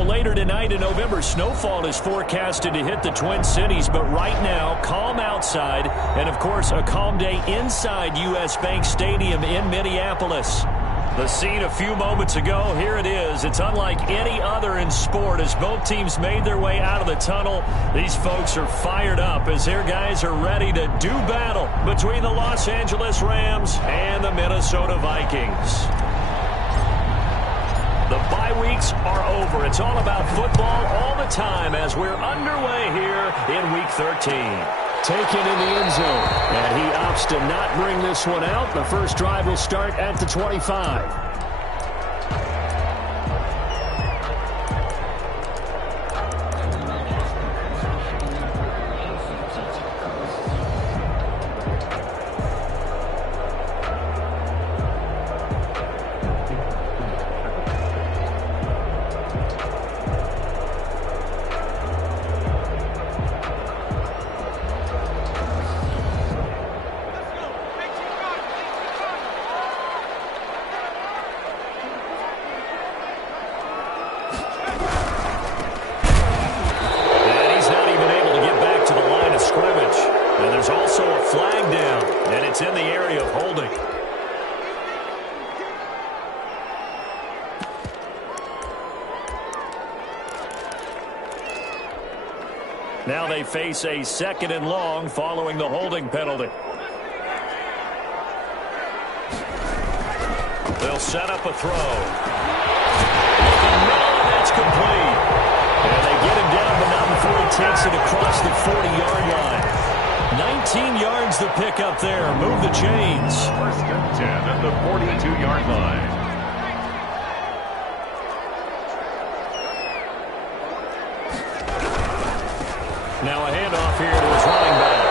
Well, later tonight in November, snowfall is forecasted to hit the Twin Cities, but right now, calm outside, and of course, a calm day inside U.S. Bank Stadium in Minneapolis. The scene a few moments ago, here it is. It's unlike any other in sport as both teams made their way out of the tunnel. These folks are fired up as their guys are ready to do battle between the Los Angeles Rams and the Minnesota Vikings. The bye weeks are over. It's all about football all the time as we're underway here in Week 13. Taken in the end zone, and he opts to not bring this one out. The first drive will start at the 25. Now they face a 2nd and long following the holding penalty. They'll set up a throw. That's complete. And they get him down, but not before he takes it across the 40-yard line. 19 yards the pick up there. Move the chains. 1st and 10 at the 42-yard line. Now a handoff here to his running back.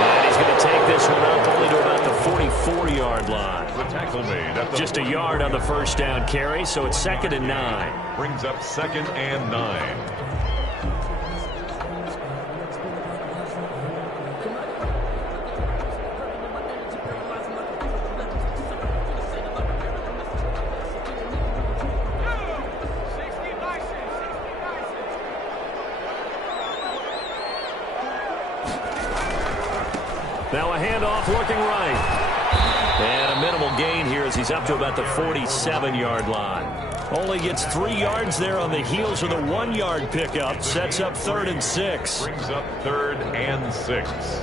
And he's going to take this one up only to about the 44-yard line. The tackle made at the just a yard on the first down carry, so it's 2nd and 9. Brings up 2nd and 9. Now a handoff looking right. And a minimal gain here as he's up to about the 47-yard line. Only gets 3 yards there on the heels of the 1-yard pickup. Sets up 3rd and 6. Brings up 3rd and 6.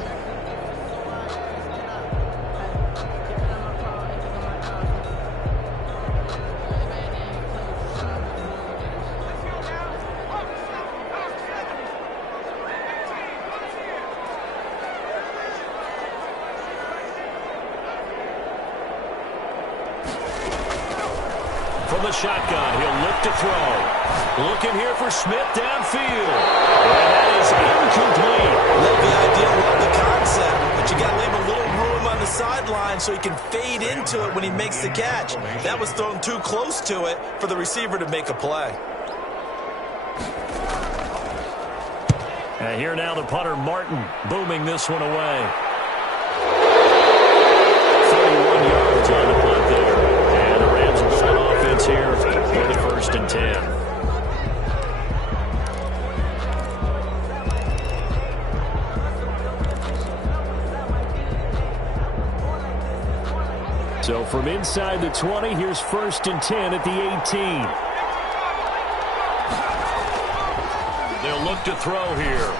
From the shotgun, he'll look to throw. Looking here for Smith downfield. And that is incomplete. Love the idea, love the concept, but you got to leave a little room on the sideline so he can fade into it when he makes the catch. That was thrown too close to it for the receiver to make a play. And here now the punter, Martin, booming this one away. 31 yards on the punt there. And the Rams will go on offense here for the 1st and 10. So from inside the 20, here's 1st and 10 at the 18. They'll look to throw here.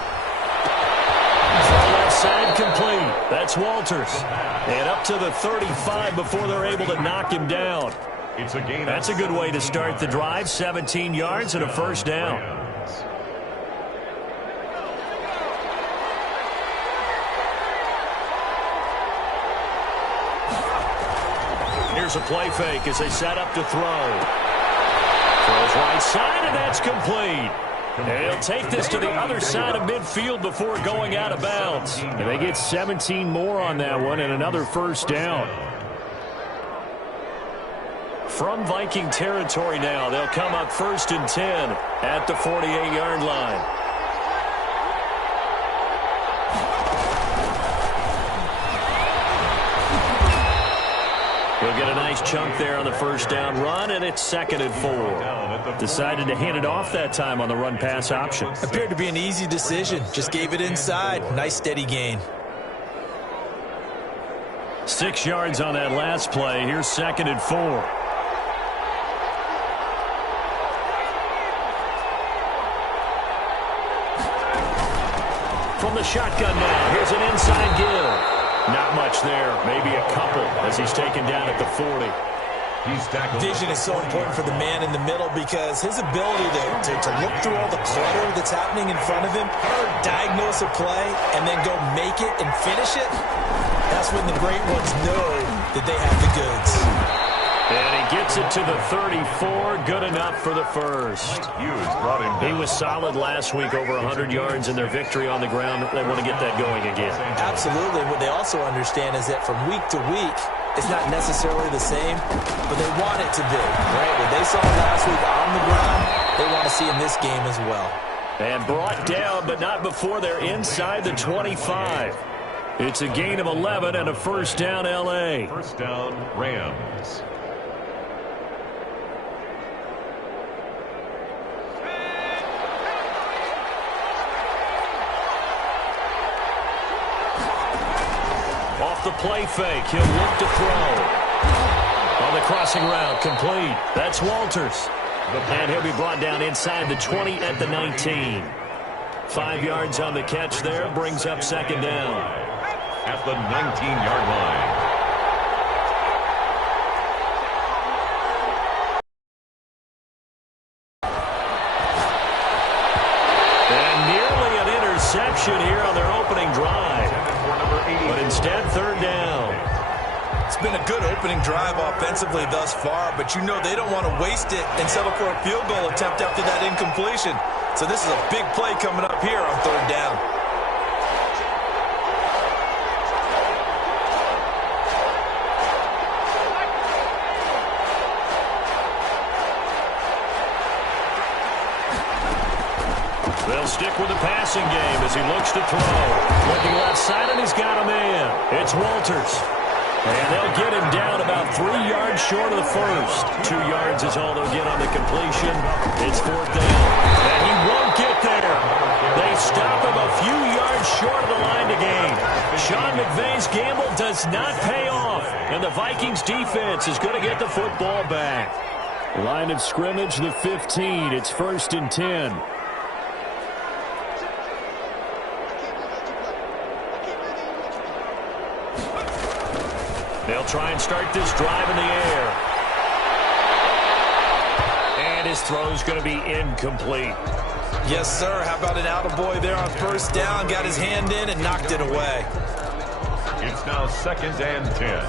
Left side complete. That's Walters. And up to the 35 before they're able to knock him down. It's a gain. That's a good way to start the drive. 17 yards and a 1st down. Here's a play fake as they set up to throw. Throws right side, and that's complete. And he'll take this to the other side of midfield before going out of bounds. And they get 17 more on that one and another 1st down. From Viking territory now, they'll come up 1st and 10 at the 48-yard line. They'll get a nice chunk there on the first down run, and it's 2nd and 4. Decided to hand it off that time on the run-pass option. Appeared to be an easy decision. Just gave it inside. Nice steady gain. 6 yards on that last play. Here's 2nd and 4. From the shotgun now, here's an inside give. Not much there, maybe a couple as he's taken down at the 40. Vision is so important for the man in the middle because his ability to look through all the clutter that's happening in front of him, diagnose a play, and then go make it and finish it, that's when the great ones know that they have the goods. And he gets it to the 34, good enough for the first. He was solid last week, over 100 yards in their victory on the ground. They want to get that going again. Absolutely. What they also understand is that from week to week, it's not necessarily the same, but they want it to be. Right? What they saw last week on the ground, they want to see in this game as well. And brought down, but not before they're inside the 25. It's a gain of 11 and a first down, L.A. First down, Rams. Off the play fake, he'll look to throw. On the crossing route, complete. That's Walters. And he'll be brought down inside the 20 at the 19. 5 yards on the catch there, brings up 2nd down. At the 19-yard line. Interception here on their opening drive. But instead, 3rd down. It's been a good opening drive offensively thus far, but you know they don't want to waste it and settle for a field goal attempt after that incompletion. So this is a big play coming up here on 3rd down. They'll stick with the passing game as he looks to throw. Looking left side, and he's got a man. It's Walters. And they'll get him down about 3 yards short of the first. 2 yards is all they'll get on the completion. It's 4th down. And he won't get there. They stop him a few yards short of the line to gain. Sean McVay's gamble does not pay off. And the Vikings defense is going to get the football back. Line of scrimmage, the 15. It's 1st and 10. They'll try and start this drive in the air. And his throw's going to be incomplete. Yes, sir. How about an attaboy there on 1st down? Got his hand in and knocked it away. It's now 2nd and 10.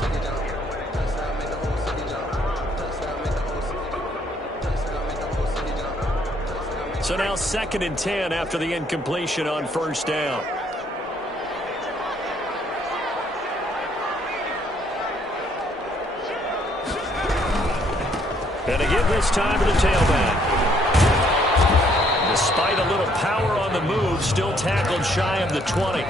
So now 2nd and 10 after the incompletion on 1st down. And again this time to the tailback. Despite a little power on the move, still tackled shy of the 20.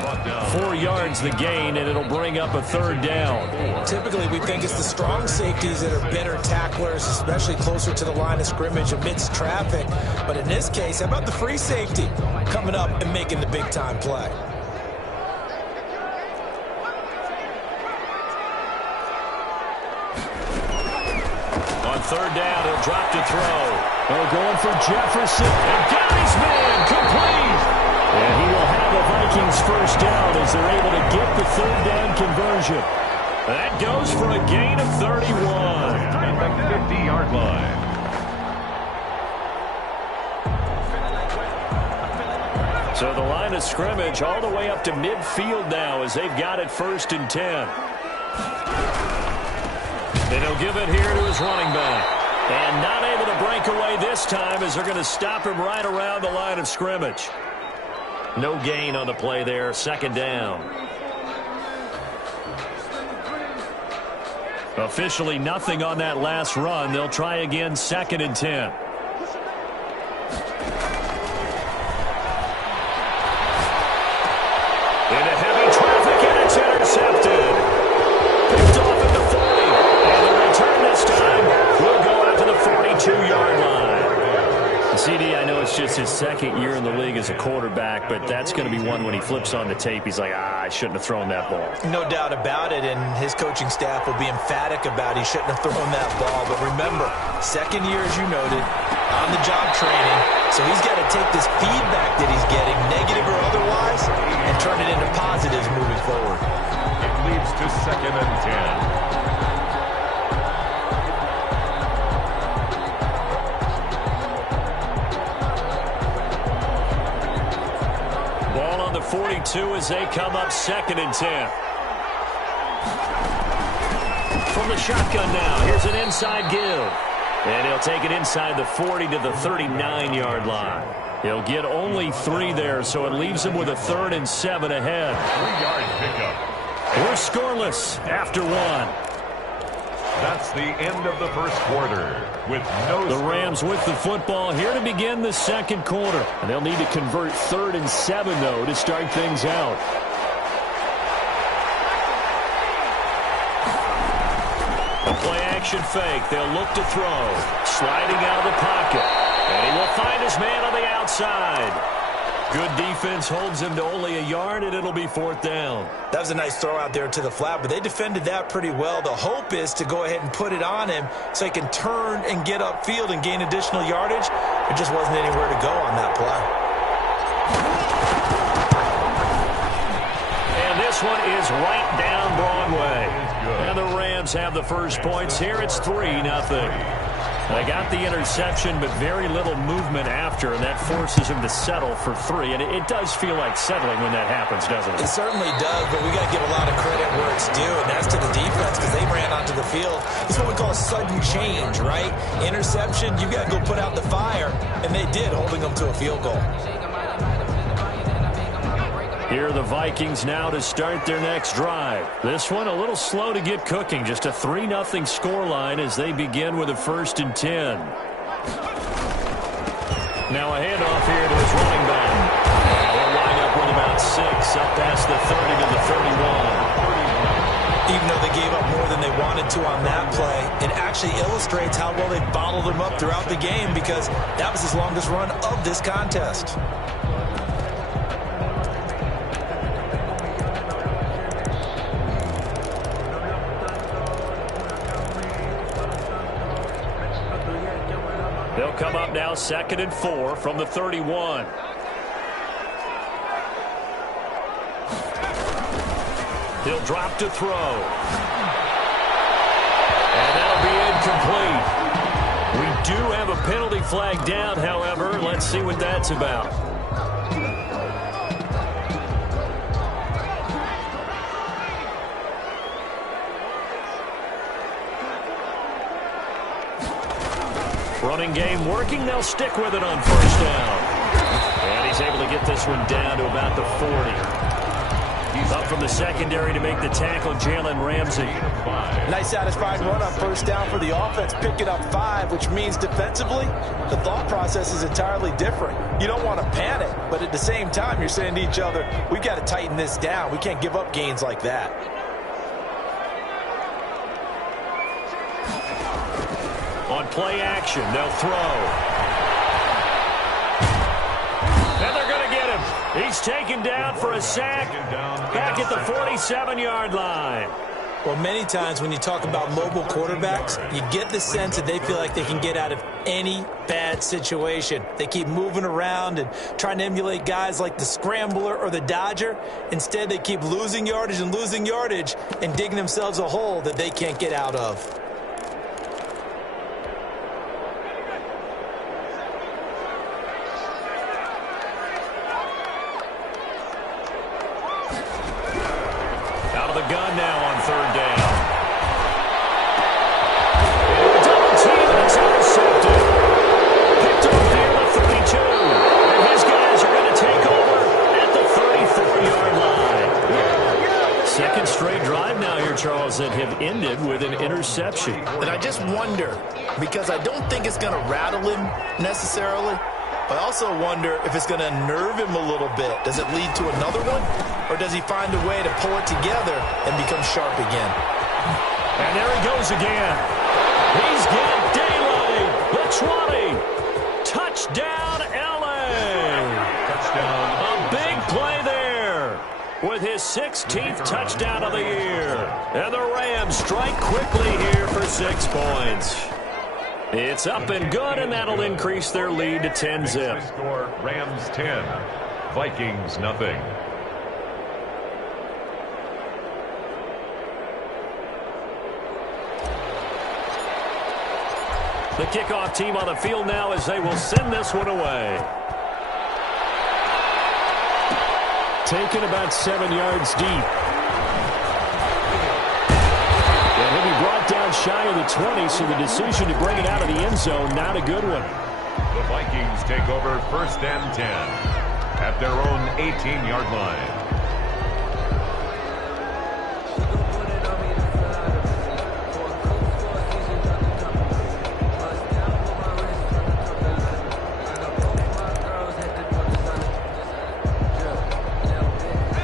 4 yards the gain, and it'll bring up a 3rd down. Typically, we think it's the strong safeties that are better tacklers, especially closer to the line of scrimmage amidst traffic. But in this case, how about the free safety coming up and making the big-time play? On 3rd down, he'll drop to throw. They're going for Jefferson. And got his man complete. And he will have the Vikings first down as they're able to get the 3rd down conversion. That goes for a gain of 31. At the 50-yard line. So the line of scrimmage all the way up to midfield now as they've got it 1st and 10. And he'll give it here to his running back. And not able to break away this time as they're going to stop him right around the line of scrimmage. No gain on the play there, 2nd down. Officially nothing on that last run. They'll try again, 2nd and 10. Into heavy traffic, and it's intercepted. Picked off at the 40. And they're just his second year in the league as a quarterback, but that's going to be one when he flips on the tape, he's like, I shouldn't have thrown that ball. No doubt about it, and his coaching staff will be emphatic about he shouldn't have thrown that ball. But remember, second year, as you noted, on-the-job training, so he's got to take this feedback that he's getting, negative or otherwise, and turn it into positives moving forward. It leads to 2nd and 10. Ball on the 42 as they come up 2nd and 10. From the shotgun now, here's an inside give. And he'll take it inside the 40 to the 39-yard line. He'll get only 3 there, so it leaves him with a 3rd and 7 ahead. 3-yard pickup. We're scoreless after 1. That's the end of the first quarter with no The score. Rams with the football here to begin the second quarter. And they'll need to convert 3rd and 7, though, to start things out. A play-action fake. They'll look to throw. Sliding out of the pocket. And he will find his man on the outside. Good defense holds him to only a yard, and it'll be 4th down. That was a nice throw out there to the flat, but they defended that pretty well. The hope is to go ahead and put it on him so he can turn and get upfield and gain additional yardage. There just wasn't anywhere to go on that play. And this one is right down Broadway. And the Rams have the first points here. It's 3-0. They got the interception, but very little movement after, and that forces him to settle for 3. And it does feel like settling when that happens, doesn't it? It certainly does, but we got to give a lot of credit where it's due, and that's to the defense because they ran onto the field. It's what we call a sudden change, right? Interception, you got to go put out the fire, and they did, holding them to a field goal. Here are the Vikings now to start their next drive. This one a little slow to get cooking. Just a 3-0 scoreline as they begin with a 1st and 10. Now a handoff here to his running back. They'll line up with about 6 up past the 30 to the 31. Even though they gave up more than they wanted to on that play, it actually illustrates how well they bottled them up throughout the game because that was his longest run of this contest. They'll come up now 2nd and 4 from the 31. He'll drop to throw. And that'll be incomplete. We do have a penalty flag down, however. Let's see what that's about. Running game working. They'll stick with it on 1st down. And he's able to get this one down to about the 40. He's up from the secondary to make the tackle, Jalen Ramsey. Nice satisfying run on 1st down for the offense, picking up 5, which means defensively, the thought process is entirely different. You don't want to panic, but at the same time, you're saying to each other, we've got to tighten this down. We can't give up gains like that. On play action, they'll throw. And they're going to get him. He's taken down for a sack back at the 47-yard line. Well, many times when you talk about mobile quarterbacks, you get the sense that they feel like they can get out of any bad situation. They keep moving around and trying to emulate guys like the scrambler or the dodger. Instead, they keep losing yardage and digging themselves a hole that they can't get out of. Gun now on 3rd down. Double team and it's intercepted. Picked off near the 32. And his guys are going to take over at the 34-yard line. Second straight drive now here, Charles, that have ended with an interception. And I just wonder, because I don't think it's going to rattle him necessarily, I also wonder if it's going to nerve him a little bit. Does it lead to another one? Or does he find a way to pull it together and become sharp again? And there he goes again. He's got daylight. The 20. Touchdown, L.A. First down. A big play there with his 16th touchdown of the year. And the Rams strike quickly here for 6 points. It's up and good, and that'll increase their lead to 10-zip. Score Rams 10, Vikings nothing. The kickoff team on the field now as they will send this one away. Taken about 7 yards deep. And he'll be brought down shy of the 20, so the decision to bring it out of the end zone, not a good one. The Vikings take over first and 10 at their own 18-yard line.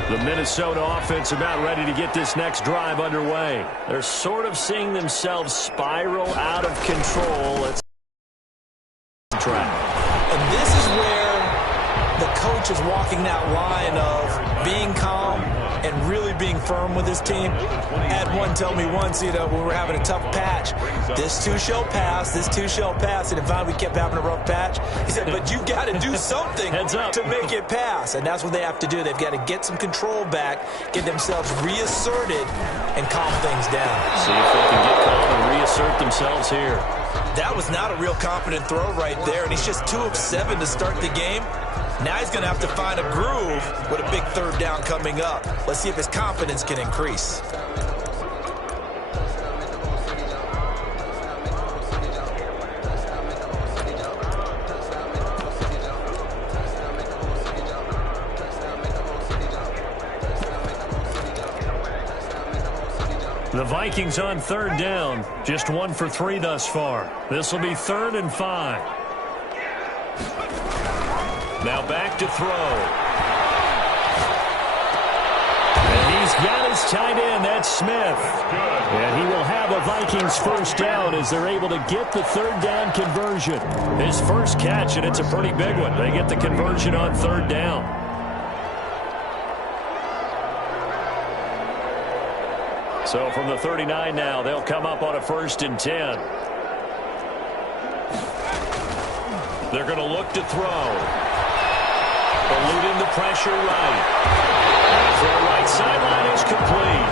The Minnesota offense about ready to get this next drive underway. They're sort of seeing themselves spiral out of control. Let's try. And this is where the coach is walking that line of being calm and really being firm with his team. I had one tell me once, when we were having a tough patch, this too shall pass, this too shall pass. And finally we kept having a rough patch. He said, but you've got to do something to make it pass. And that's what they have to do. They've got to get some control back, get themselves reasserted, and calm things down. See if they can get calm and reassert themselves here. That was not a real confident throw right there, and he's just 2 of 7 to start the game. Now he's going to have to find a groove with a big third down coming up. Let's see if his confidence can increase. The Vikings on third down. Just 1 for 3 thus far. This will be 3rd and 5. Now back to throw. And he's got his tight end. That's Smith. And he will have a Vikings first down as they're able to get the third down conversion. His first catch, and it's a pretty big one. They get the conversion on third down. So from the 39 now, they'll come up on a 1st and 10. They're going to look to throw. Eluding the pressure right. The right sideline is complete.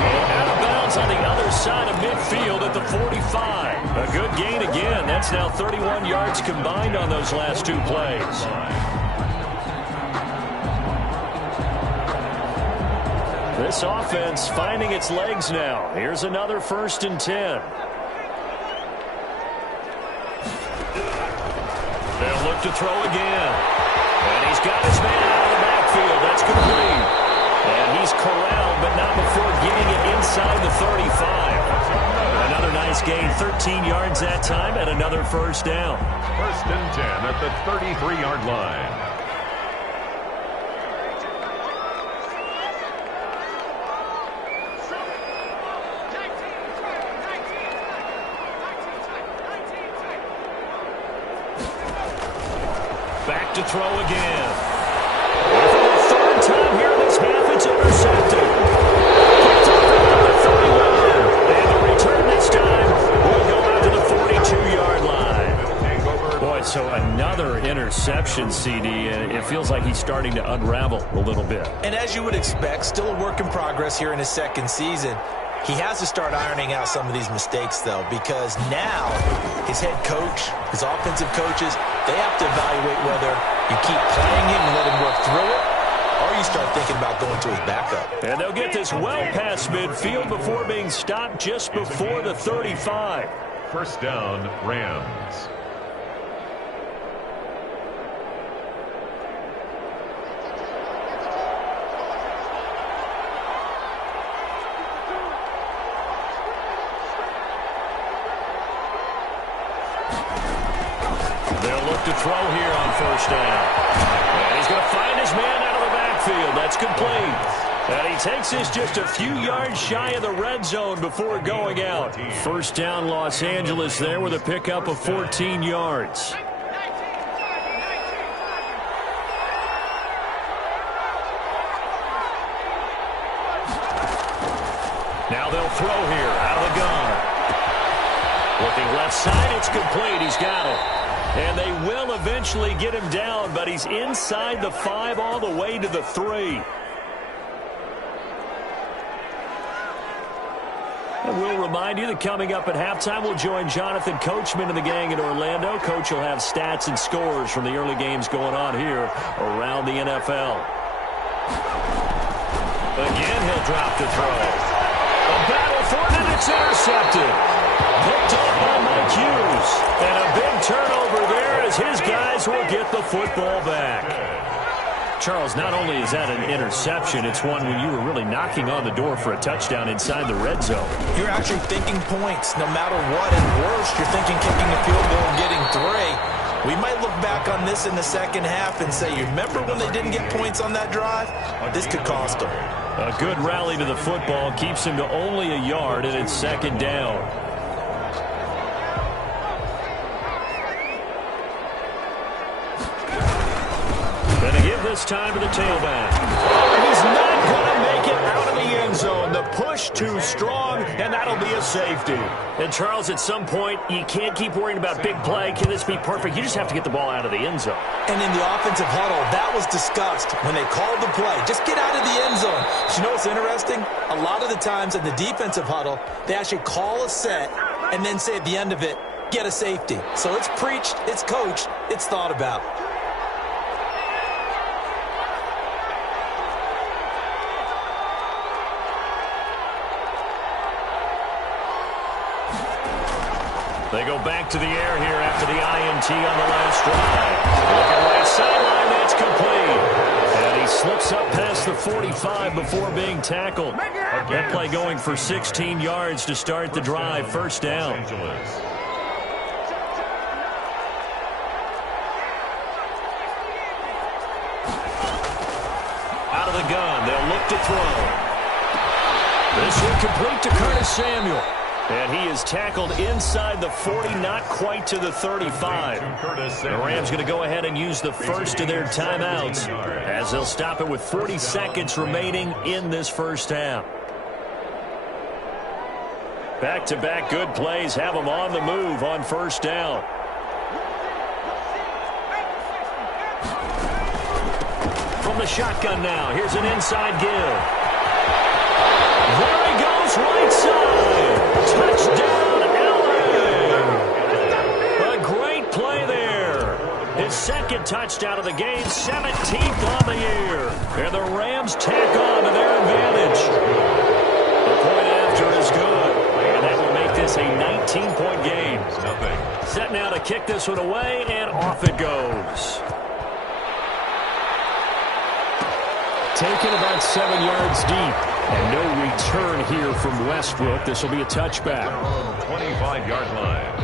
And out of bounds on the other side of midfield at the 45. A good gain again. That's now 31 yards combined on those last 2 plays. This offense finding its legs now. Here's another 1st and 10. They'll look to throw again. And he's got his man out of the backfield. That's complete. And he's corralled, but not before getting it inside the 35. Another nice gain, 13 yards that time, and another first down. 1st and 10 at the 33-yard line. Back to throw again. And for the 3rd time here in this half, it's intercepted. Picked up at the 31. And the return this time will go out to the 42-yard line. Boy, so another interception, CD, and it feels like he's starting to unravel a little bit. And as you would expect, still a work in progress here in his 2nd season. He has to start ironing out some of these mistakes, though, because now his head coach, his offensive coaches, they have to evaluate whether you keep playing him and let him work through it, or you start thinking about going to his backup. And they'll get this well past midfield before being stopped just before the 35. First down, Rams. To throw here on first down. And he's going to find his man out of the backfield. That's complete. And he takes this just a few yards shy of the red zone before going out. First down, Los Angeles there with a pickup of 14 yards. Now they'll throw here out of the gun. Looking left side, it's complete. He's got it. And they will eventually get him down, but he's inside the 5 all the way to the 3. And we'll remind you that coming up at halftime, we'll join Jonathan Coachman and the gang in Orlando. Coach will have stats and scores from the early games going on here around the NFL. Again, he'll drop the throw. A battle for it, and it's intercepted. Picked up by Mike Hughes. And a big turnover there as his guys will get the football back. Charles, not only is that an interception, it's one when you were really knocking on the door for a touchdown inside the red zone. You're actually thinking points no matter what, and worse, you're thinking kicking a field goal and getting 3. We might look back on this in the second half and say, you remember when they didn't get points on that drive? This could cost them. A good rally to the football keeps him to only a yard, and it's second down. This time to the tailback. He's not going to make it out of the end zone. The push too strong, and that'll be a safety. And, Charles, at some point, you can't keep worrying about big play. Can this be perfect? You just have to get the ball out of the end zone. And in the offensive huddle, that was discussed when they called the play. Just get out of the end zone. But you know what's interesting? A lot of the times in the defensive huddle, they actually call a set and then say at the end of it, get a safety. So it's preached, it's coached, it's thought about. They go back to the air here after the INT on the last drive. Looking right sideline, that's complete. And he slips up past the 45 before being tackled. That play going for 16 yards to start the drive. First down. Out of the gun, they'll look to throw. This one complete to Curtis Samuel. And he is tackled inside the 40, not quite to the 35. The Rams going to go ahead and use the first of their timeouts as they'll stop it with 40 seconds remaining in this first half. Back-to-back good plays have them on the move on first down. From the shotgun now, here's an inside give. There he goes, right side. Touchdown, LA! A great play there. His second touchdown of the game, 17th on the year. And the Rams tack on to their advantage. The point after is good. And that will make this a 19-point game. Set now to kick this one away, and off it goes. Taken about 7 yards deep. And no return here from Westbrook. This will be a touchback. 25-yard line.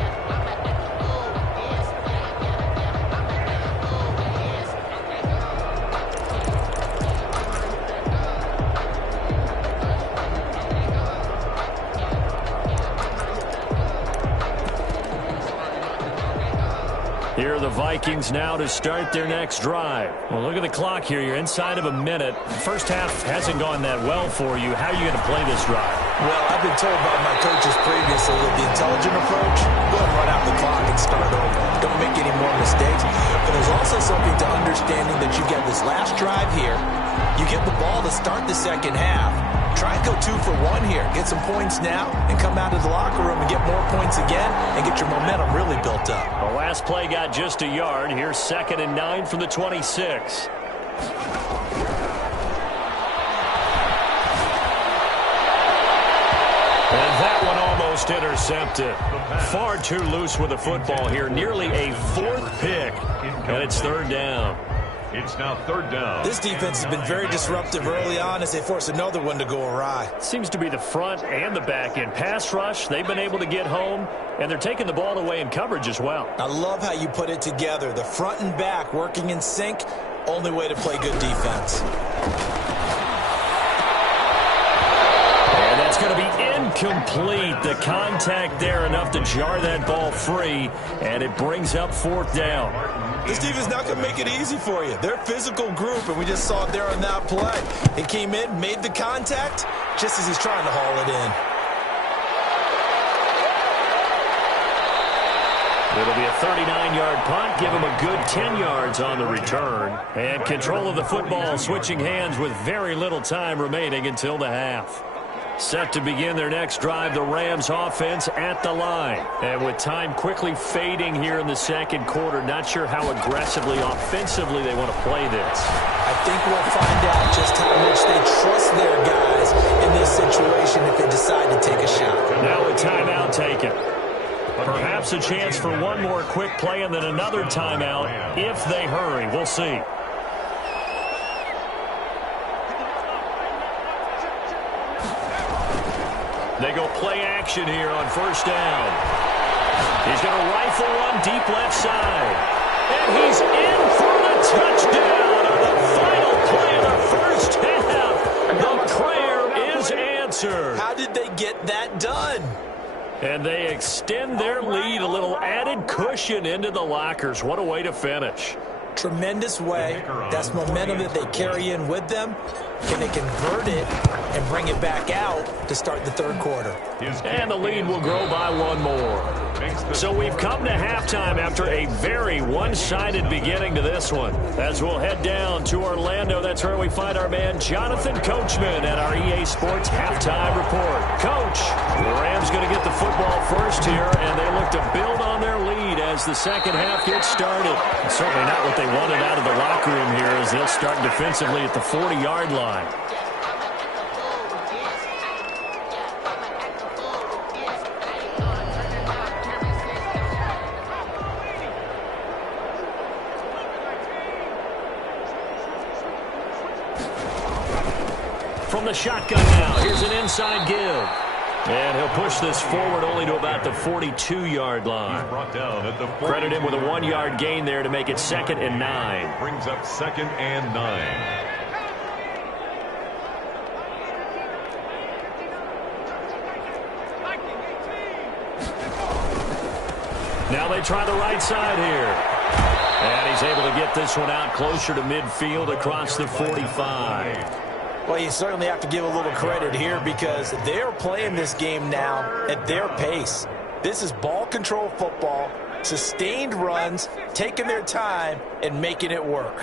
Here are the Vikings now to start their next drive. Well, look at the clock here. You're inside of a minute. The first half hasn't gone that well for you. How are you going to play this drive? Well, I've been told by my coaches previously that the intelligent approach, go ahead and run out the clock and start over. Don't make any more mistakes. But there's also something to understanding that you get this last drive here. You get the ball to start the second half. Try and go 2 for 1 here. Get some points now and come out of the locker room and get more points again and get your momentum really built up. The last play got just a yard. Here's 2nd and 9 from the 26. And that one almost intercepted. Far too loose with the football here. Nearly a 4th pick. And it's 3rd down. It's now 3rd down. This defense has been very disruptive early on as they force another one to go awry. Seems to be the front and the back end. Pass rush, they've been able to get home, and they're taking the ball away in coverage as well. I love how you put it together. The front and back working in sync, only way to play good defense. And that's going to be incomplete. The contact there enough to jar that ball free, and it brings up 4th down. This defense not going to make it easy for you. They're a physical group, and we just saw it there on that play. It came in, made the contact, just as he's trying to haul it in. It'll be a 39-yard punt. Give him a good 10 yards on the return. And control of the football switching hands with very little time remaining until the half. Set to begin their next drive, the Rams offense at the line. And with time quickly fading here in the second quarter, not sure how aggressively, offensively they want to play this. I think we'll find out just how much they trust their guys in this situation if they decide to take a shot. Now a timeout taken. Perhaps a chance for one more quick play and then another timeout if they hurry. We'll see. They go play action here on first down. He's going to rifle one deep left side. And he's in for the touchdown on the final play of the first half. The prayer is answered. How did they get that done? And they extend their lead, a little added cushion into the lockers. What a way to finish. Tremendous way. That's momentum that they carry in with them. Can they convert it and bring it back out to start the third quarter? And the lead will grow by one more. So we've come to halftime after a very one-sided beginning to this one. As we'll head down to Orlando, that's where we find our man Jonathan Coachman at our EA Sports Halftime Report. Coach, the Rams going to get the football first here, and they look to build on their lead as the second half gets started. Certainly not what they wanted out of the locker room here as they'll start defensively at the 40-yard line. From the shotgun now, here's an inside give. And he'll push this forward only to about the 42-yard line. Credit him with a 1-yard gain there to make it 2nd and 9. Brings up 2nd and 9. Now they try the right side here. And he's able to get this one out closer to midfield across the 45. Well, you certainly have to give a little credit here because they're playing this game now at their pace. This is ball control football, sustained runs, taking their time, and making it work.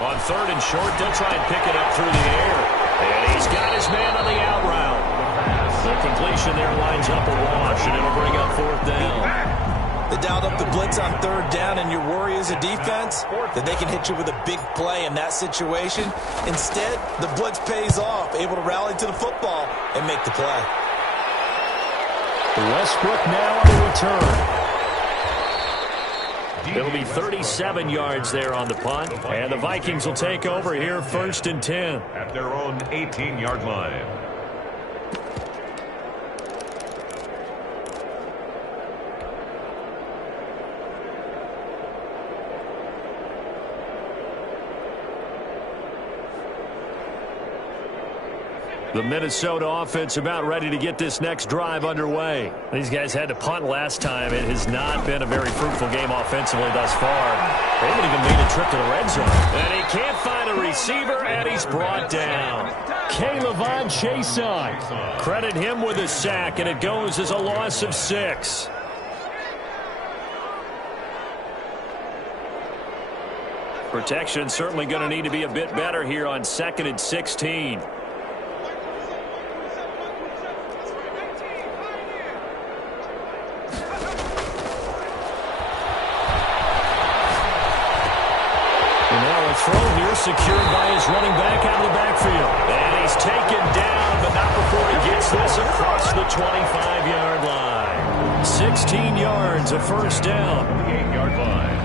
On 3rd and short, they'll try and pick it up through the air. And he's got his man on the out route. The completion there lines up a wash, and it'll bring up 4th down. They dialed up the blitz on 3rd down, and your worry as a defense that they can hit you with a big play in that situation. Instead, the blitz pays off, able to rally to the football and make the play. Westbrook now on the return. It'll be 37 yards there on the punt, and the Vikings will take over here 1st and 10. At their own 18-yard line. The Minnesota offense about ready to get this next drive underway. These guys had to punt last time. It has not been a very fruitful game offensively thus far. They haven't even made a trip to the red zone. And he can't find a receiver, and he's brought down. K'Lavon Chaisson. Credit him with a sack, and it goes as a loss of 6. Protection certainly going to need to be a bit better here on 2nd and 16. Throw here secured by his running back out of the backfield. And he's taken down, but not before he gets this across the 25-yard line. 16 yards, a 1st down. 8-yard line.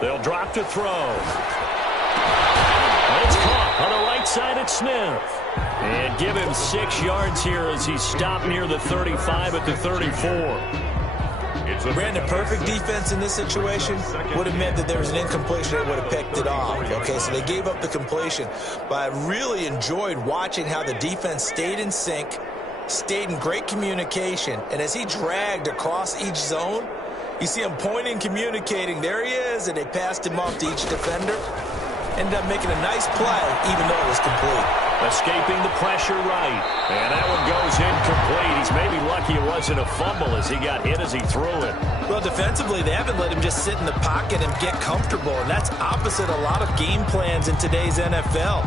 They'll drop to throw. It's caught on the right side at Smith. And give him 6 yards here as he's stopped near the 35 at the 34. Ran the perfect defense in this situation. Would have meant that there was an incompletion. They would have picked it off. Okay, so they gave up the completion. But I really enjoyed watching how the defense stayed in sync, stayed in great communication, and as he dragged across each zone, you see him pointing, communicating. There he is, and they passed him off to each defender. Ended up making a nice play, even though it was complete. Escaping the pressure right. And that one goes incomplete. He's maybe lucky it wasn't a fumble as he got hit as he threw it. Well, defensively, they haven't let him just sit in the pocket and get comfortable, and that's opposite a lot of game plans in today's NFL.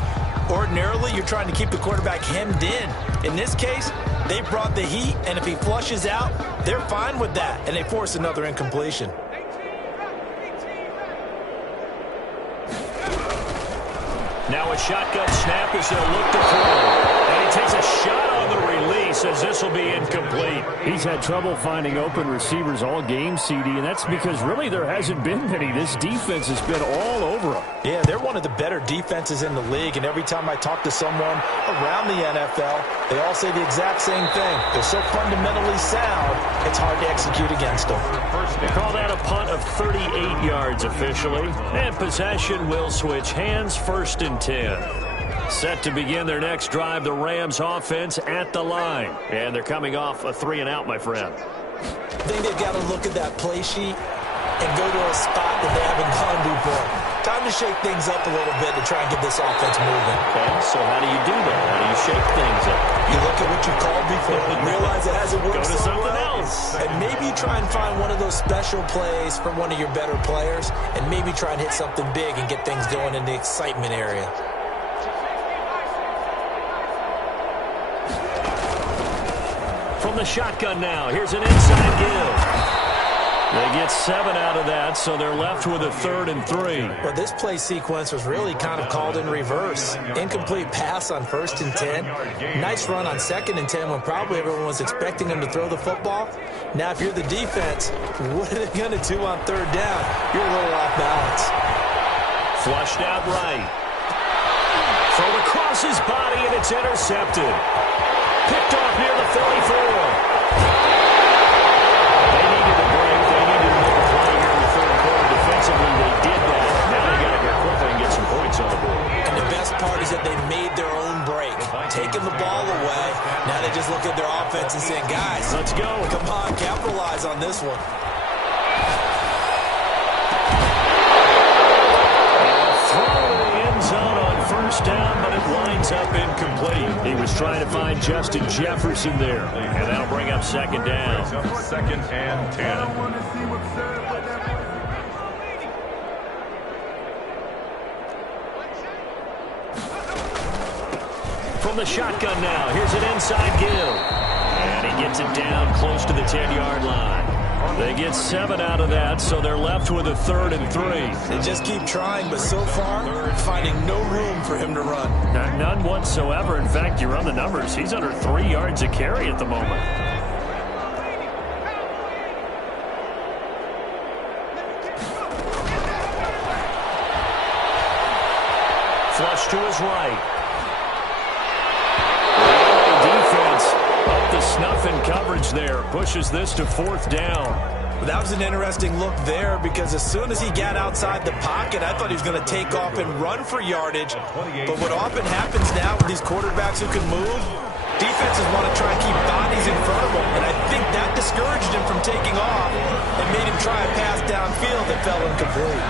Ordinarily, you're trying to keep the quarterback hemmed in. In this case, they brought the heat, and if he flushes out, they're fine with that, and they force another incompletion. Now a shotgun snap as he'll look to throw. And he takes a shot on the release as this will be incomplete. He's had trouble finding open receivers all game, CD, and that's because really there hasn't been many. This defense has been all over him. Yeah, they're one of the better defenses in the league, and every time I talk to someone around the NFL, they all say the exact same thing. They're so fundamentally sound, it's hard to execute against them. They call that a punt of 38 yards officially, and possession will switch hands, 1st and 10. Set to begin their next drive, the Rams offense at the line. And they're coming off a 3-and-out, my friend. I think they've got to look at that play sheet and go to a spot that they haven't gone before. Time to shake things up a little bit to try and get this offense moving. Okay, so how do you do that? How do you shake things up? You look at what you called before and realize it hasn't worked Go to so something well. else. And maybe try and find one of those special plays from one of your better players, and maybe try and hit something big and get things going in the excitement area. From the shotgun now, here's an inside give. They get 7 out of that, so they're left with a 3rd and 3. Well, this play sequence was really kind of called in reverse. Incomplete pass on 1st and 10. Nice run on 2nd and 10 when probably everyone was expecting him to throw the football. Now, if you're the defense, what are they going to do on 3rd down? You're a little off balance. Flushed out right. Thrown across his body, and it's intercepted. Picked off near the 44. They needed a break. They needed to make a play here in the 3rd quarter. Defensively, they did that. Now they got to go quickly and get some points on the board. And the best part is that they made their own break. Taking the ball away. Now they just look at their offense and saying, guys, let's go. Come on, capitalize on this one. Down, but it winds up incomplete. He was trying to find Justin Jefferson there, and that'll bring up 2nd down. 2nd and 10. From the shotgun now, here's an inside give. And he gets it down close to the 10-yard line. They get 7 out of that, so they're left with a 3rd and 3. They just keep trying, but so far, finding no room for him to run. None whatsoever. In fact, you run the numbers. He's under 3 yards a carry at the moment. Flush to his right. Defense up the snuff in coverage there. Pushes this to 4th down. Well, that was an interesting look there because as soon as he got outside the pocket, I thought he was going to take off and run for yardage. But what often happens now with these quarterbacks who can move, defenses want to try and keep bodies in front of them. And I think that discouraged him from taking off and made him try a pass downfield that fell incomplete.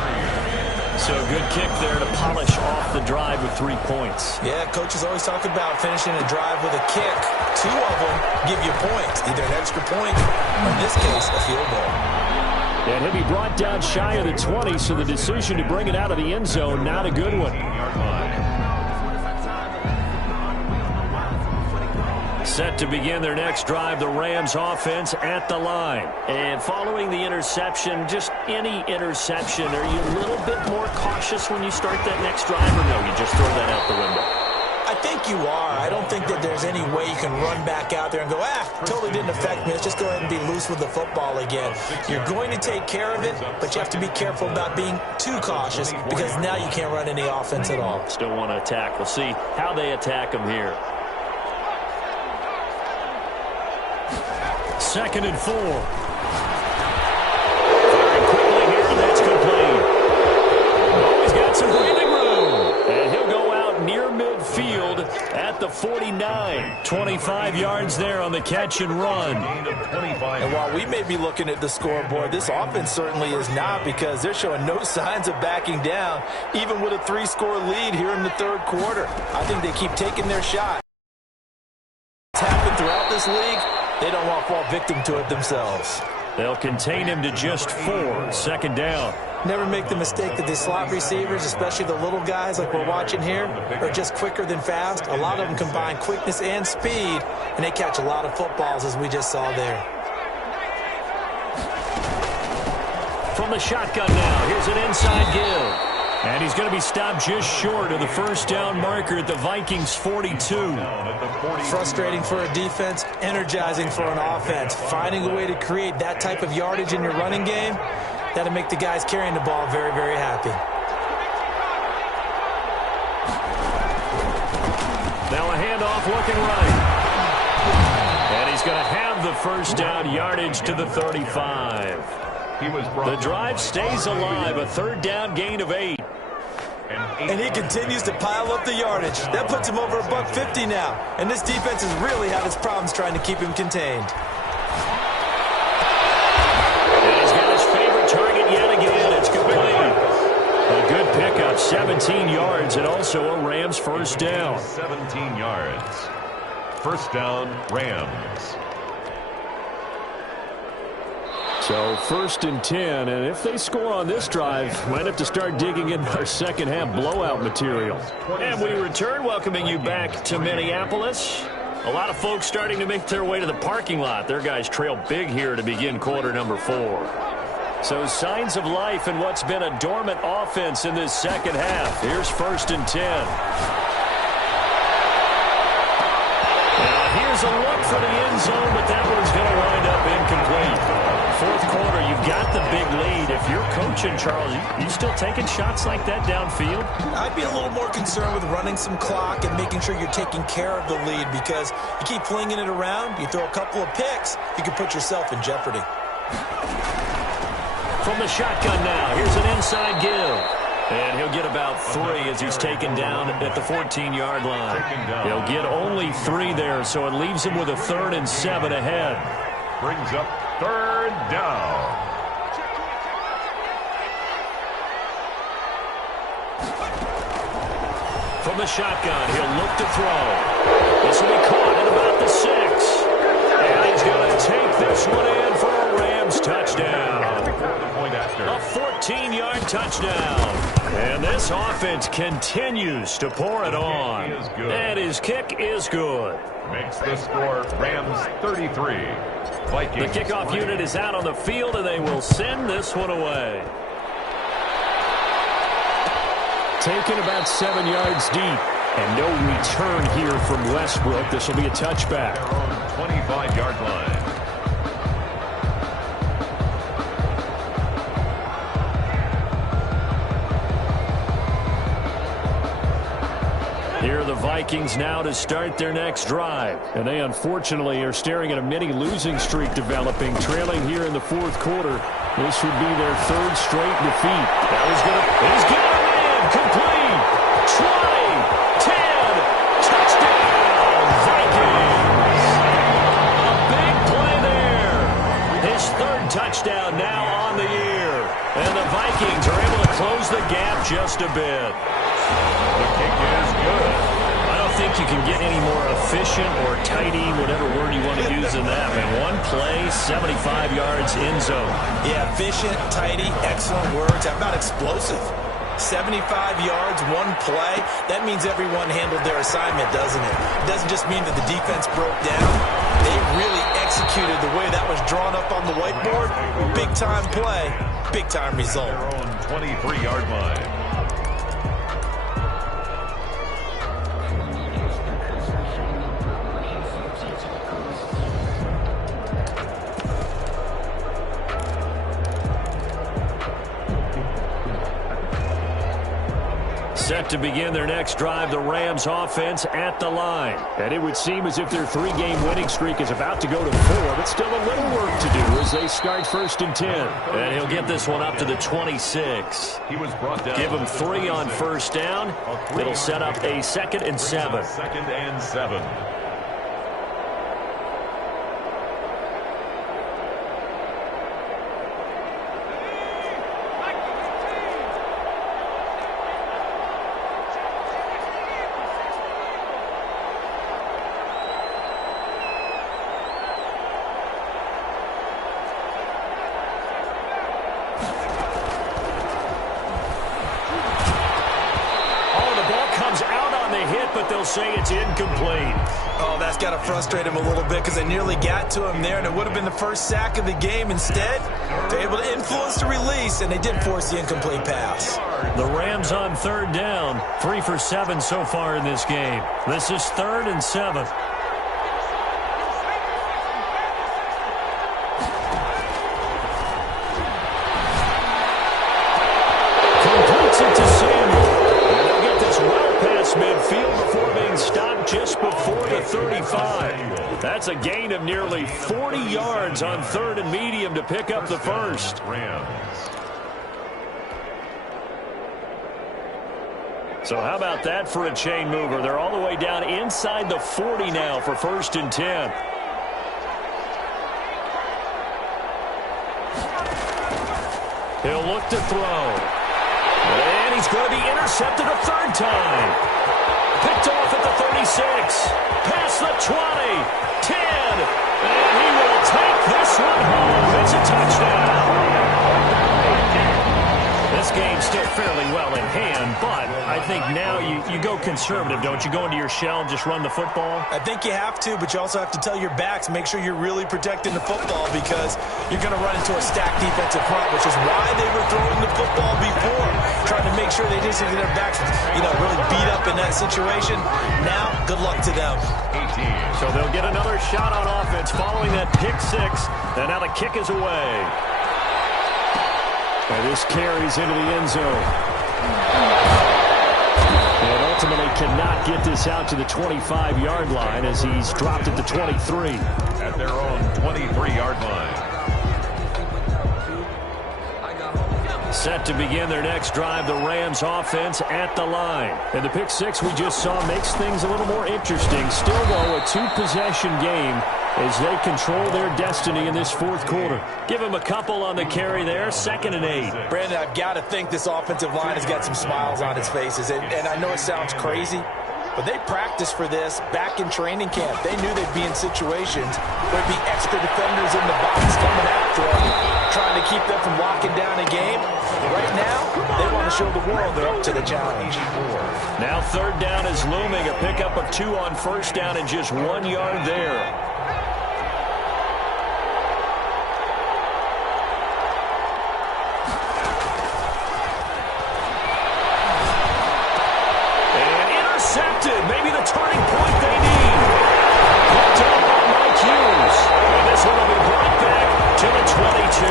So a good kick there to polish off the drive with 3 points. Yeah, coaches always talk about finishing a drive with a kick. 2 of them give you points, either an extra point or, in this case, a field goal. And he'll be brought down shy of the 20, so the decision to bring it out of the end zone, not a good one. Set to begin their next drive, the Rams offense at the line. And following the interception, just any interception, are you a little bit more cautious when you start that next drive, or no, you just throw that out the window? I think you are. I don't think that there's any way you can run back out there and go, totally didn't affect me. Let's just go ahead and be loose with the football again. You're going to take care of it, but you have to be careful about being too cautious because now you can't run any offense at all. Still want to attack. We'll see how they attack them here. 2nd and 4. 25 yards there on the catch and run. And while we may be looking at the scoreboard, this offense certainly is not, because they're showing no signs of backing down, even with a 3-score lead here in the third quarter. I think they keep taking their shot. It's happened throughout this league. They don't want to fall victim to it themselves. They'll contain him to just 4. Second down. Never make the mistake that the slot receivers, especially the little guys like we're watching here, are just quicker than fast. A lot of them combine quickness and speed, and they catch a lot of footballs, as we just saw there. From the shotgun now, here's an inside give. And he's going to be stopped just short of the first down marker at the Vikings 42. Frustrating for a defense, energizing for an offense. Finding a way to create that type of yardage in your running game, that'll make the guys carrying the ball very, very happy. Now a handoff looking right. And he's going to have the first down yardage to the 35. The drive stays alive, a third down gain of 8. And he continues to pile up the yardage. That puts him over $150 now. And this defense has really had its problems trying to keep him contained. And he's got his favorite target yet again. It's complete. A good pickup, 17 yards, and also a Rams first down. 17 yards. First down, Rams. So 1st and 10, and if they score on this drive, might have to start digging in our second half blowout material. And we return, welcoming you back to Minneapolis. A lot of folks starting to make their way to the parking lot. Their guys trail big here to begin quarter number 4. So signs of life in what's been a dormant offense in this second half. Here's 1st and 10. Now here's a look for the end zone, but that one's going to wind up incomplete. Fourth quarter, you've got the big lead. If you're coaching, Charles, you still taking shots like that downfield? I'd be a little more concerned with running some clock and making sure you're taking care of the lead, because you keep flinging it around, you throw a couple of picks, you can put yourself in jeopardy. From the shotgun now, here's an inside give. And he'll get about 3 as he's taken down at the 14-yard line. He'll get only 3 there, so it leaves him with a 3rd and 7 ahead. Brings up 3rd down. From the shotgun, he'll look to throw. This will be caught at about the 6. And he's going to take this one in for a Rams touchdown. A 14-yard touchdown. And this offense continues to pour it on. And his kick is good. Makes the score Rams 33. Vikings. The kickoff unit is out on the field, and they will send this one away. Taken about 7 yards deep. And no return here from Westbrook. This will be a touchback. Their own 25-yard line. Here are the Vikings now to start their next drive. And they unfortunately are staring at a mini losing streak developing, trailing here in the fourth quarter. This would be their 3rd straight defeat. Now he's got it in, complete, 20, 10, touchdown, Vikings. A big play there. His 3rd touchdown now on the year. And the Vikings are able to close the gap just a bit. The kick is good. I don't think you can get any more efficient or tidy, whatever word you want to use in that. Man, one play, 75 yards in zone. Yeah, efficient, tidy, excellent words. How about explosive? 75 yards, one play. That means everyone handled their assignment, doesn't it? It doesn't just mean that the defense broke down. They really executed the way that was drawn up on the whiteboard. Big-time play, big-time result. Their own 23-yard line. Set to begin their next drive, the Rams offense at the line. And it would seem as if their 3-game winning streak is about to go to 4, but still a little work to do as they start 1st and 10. And he'll get this one up to the 26. He was brought down. Give him 3 on first down. It'll set up a 2nd and 7. 2nd and 7. it, but they'll say it's incomplete. Oh, that's got to frustrate him a little bit because they nearly got to him there, and it would have been the first sack of the game. Instead, they're able to influence the release, and they did force the incomplete pass. The Rams on third down, 3 for 7 so far in this game. This is 3rd and 7. Completes it to Samuel. And they'll get this well past midfield before being stopped just before the 35. That's a gain of nearly 40 yards on 3rd and medium to pick up the first. So how about that for a chain mover? They're all the way down inside the 40 now for 1st and 10. He'll look to throw. And he's going to be intercepted a 3rd time. Picked off at the 36. Past the 20. 10. And he will take this one home. It's a touchdown. This game's still fairly well in hand, but I think now you go conservative, don't you? Go into your shell and just run the football? I think you have to, but you also have to tell your backs, make sure you're really protecting the football because you're going to run into a stacked defensive front, which is why they were throwing the football before, trying to make sure they didn't get their backs, really beat up in that situation. Now, good luck to them. 18. So they'll get another shot on offense following that pick 6, and now the kick is away. And this carries into the end zone. And ultimately cannot get this out to the 25-yard line as he's dropped at the 23. At their own 23-yard line. Set to begin their next drive, the Rams offense at the line. And the pick 6 we just saw makes things a little more interesting. Still, though, a 2-possession game as they control their destiny in this 4th quarter. Give him a couple on the carry there, 2nd and 8. Brandon, I've got to think this offensive line has got some smiles on its faces. And I know it sounds crazy, but they practiced for this back in training camp. They knew they'd be in situations where there'd be extra defenders in the box coming after them, trying to keep them from locking down a game. Right now, they want to show the world they're up to the challenge. Now 3rd down is looming. A pickup of 2 on 1st down and just 1 yard there. Maybe the turning point they need. Picked up by Mike Hughes. And this one will be brought back to the 22.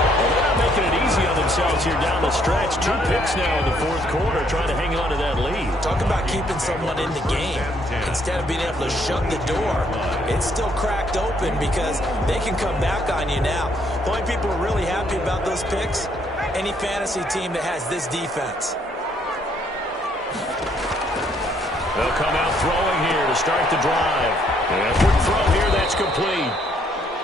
Well, they're not making it easy on themselves here down the stretch. 2 picks now in the 4th quarter, trying to hang on to that lead. Talk about keeping someone in the game. Instead of being able to shut the door, it's still cracked open because they can come back on you now. The only people who are really happy about those picks, any fantasy team that has this defense. They'll come out throwing here to start the drive. And a quick throw here, that's complete.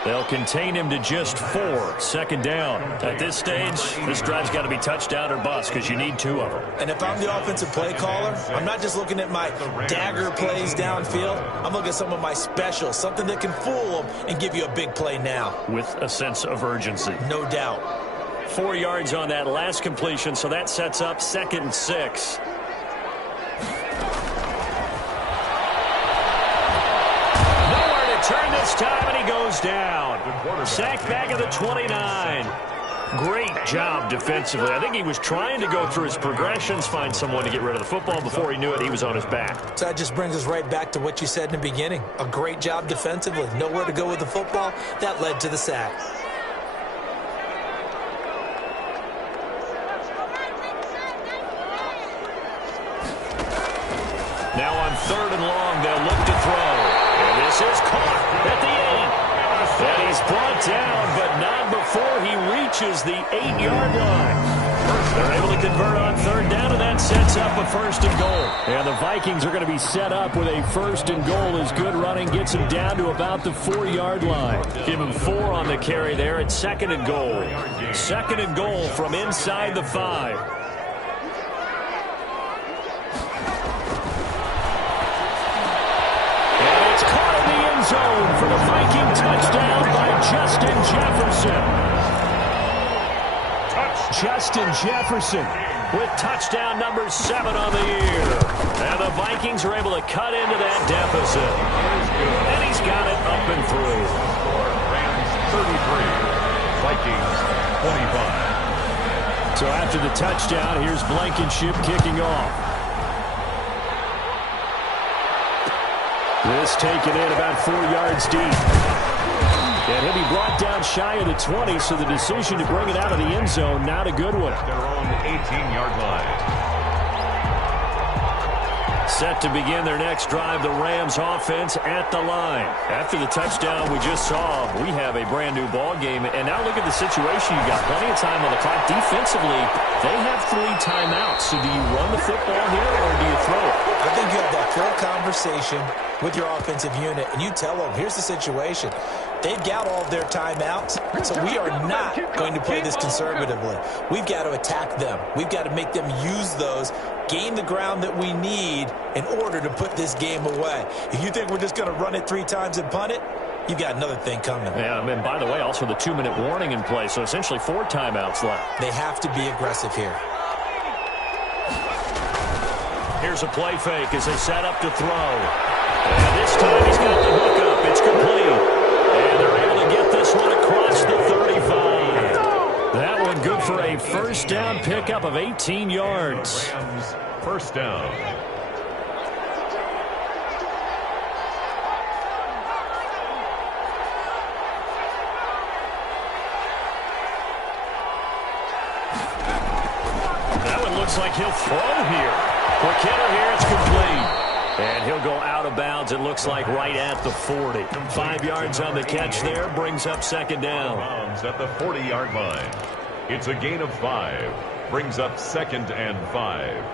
They'll contain him to just 4. 2nd down. At this stage, this drive's got to be touchdown or bust because you need 2 of them. And if I'm the offensive play caller, I'm not just looking at my dagger plays downfield. I'm looking at some of my specials, something that can fool them and give you a big play now. With a sense of urgency. No doubt. 4 yards on that last completion, so that sets up 2nd and 6. Turn this time, and he goes down. Sacked back at the 29. Great job defensively. I think he was trying to go through his progressions, find someone to get rid of the football. Before he knew it, he was on his back. So that just brings us right back to what you said in the beginning. A great job defensively. Nowhere to go with the football. That led to the sack. Now on 3rd and long, they'll look to throw. And this is caught at the 8. And he's brought down, but not before he reaches the 8-yard line. They're able to convert on 3rd down, and that sets up a 1st and goal. And the Vikings are going to be set up with a 1st and goal as good running gets him down to about the 4-yard line. Give him 4 on the carry there at 2nd and goal. 2nd and goal from inside the 5. Zone for the Viking touchdown by Justin Jefferson. Justin Jefferson with touchdown number 7 on the year. And the Vikings are able to cut into that deficit. And he's got it up and through. Rams 33, Vikings 25. So after the touchdown, here's Blankenship kicking off. This taken in about 4 yards deep. And he'll be brought down shy of the 20, so the decision to bring it out of the end zone, not a good one. Their own 18-yard line. Set to begin their next drive, the Rams offense at the line. After the touchdown we just saw, we have a brand-new ball game. And now look at the situation. You've got plenty of time on the clock. Defensively, they have 3 timeouts. So do you run the football here or do you throw it? I think you have that full conversation with your offensive unit, and you tell them, here's the situation. They've got all of their timeouts, so we are not going to play this conservatively. We've got to attack them. We've got to make them use those, gain the ground that we need in order to put this game away. If you think we're just going to run it 3 times and punt it, you've got another thing coming. Yeah, and by the way, also the 2-minute warning in play, so essentially 4 timeouts left. They have to be aggressive here. Here's a play fake as they set up to throw. And this time he's got the hook up. It's complete. And they're able to get this one across the 35. That one good for a first down pickup of 18 yards. Rams first down. That one looks like he'll throw here. Quick hitter here, it's complete. And he'll go out of bounds, it looks like, right at the 40. 5 yards on the catch there, brings up second down. At the 40-yard line. It's a gain of 5. Brings up 2nd and 5.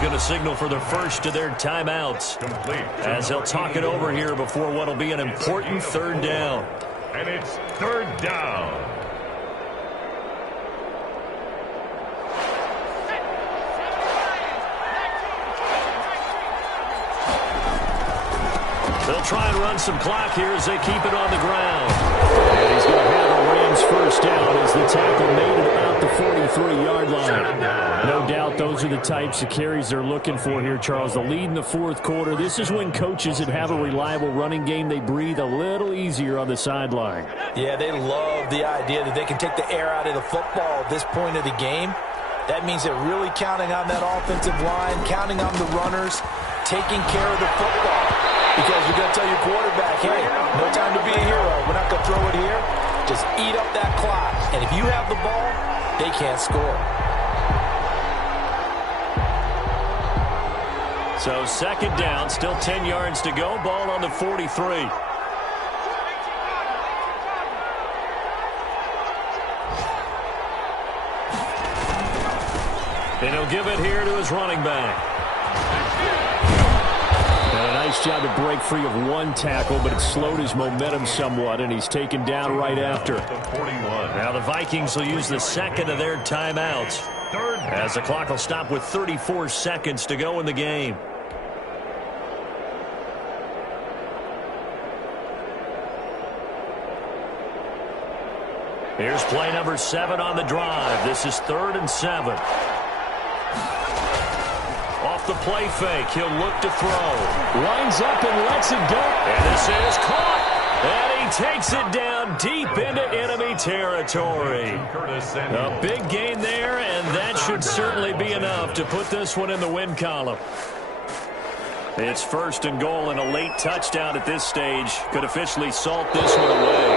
Going to signal for the first of their timeouts. Complete. As he'll talk it over here before what will be an important 3rd down. And it's 3rd down. They'll try and run some clock here as they keep it on the ground. And he's going to have a Rams first down as the tackle made it about the 43-yard line. No doubt those are the types of carries they're looking for here, Charles. The lead in the 4th quarter. This is when coaches that have a reliable running game, they breathe a little easier on the sideline. Yeah, they love the idea that they can take the air out of the football at this point of the game. That means they're really counting on that offensive line, counting on the runners, taking care of the football. Because you're going to tell your quarterback, hey, no time to be a hero. We're not going to throw it here. Just eat up that clock. And if you have the ball, they can't score. So 2nd down, still 10 yards to go. Ball on the 43. And he'll give it here to his running back. And a nice job to break free of 1 tackle, but it slowed his momentum somewhat, and he's taken down right after. Now the Vikings will use the 2nd of their timeouts, as the clock will stop with 34 seconds to go in the game. Here's play number 7 on the drive. This is 3rd and 7. Off the play fake, he'll look to throw. Lines up and lets it go. And this is caught. And he takes it down deep into enemy territory. A big gain there, and that should certainly be enough to put this one in the win column. It's 1st and goal, and a late touchdown at this stage could officially salt this one away.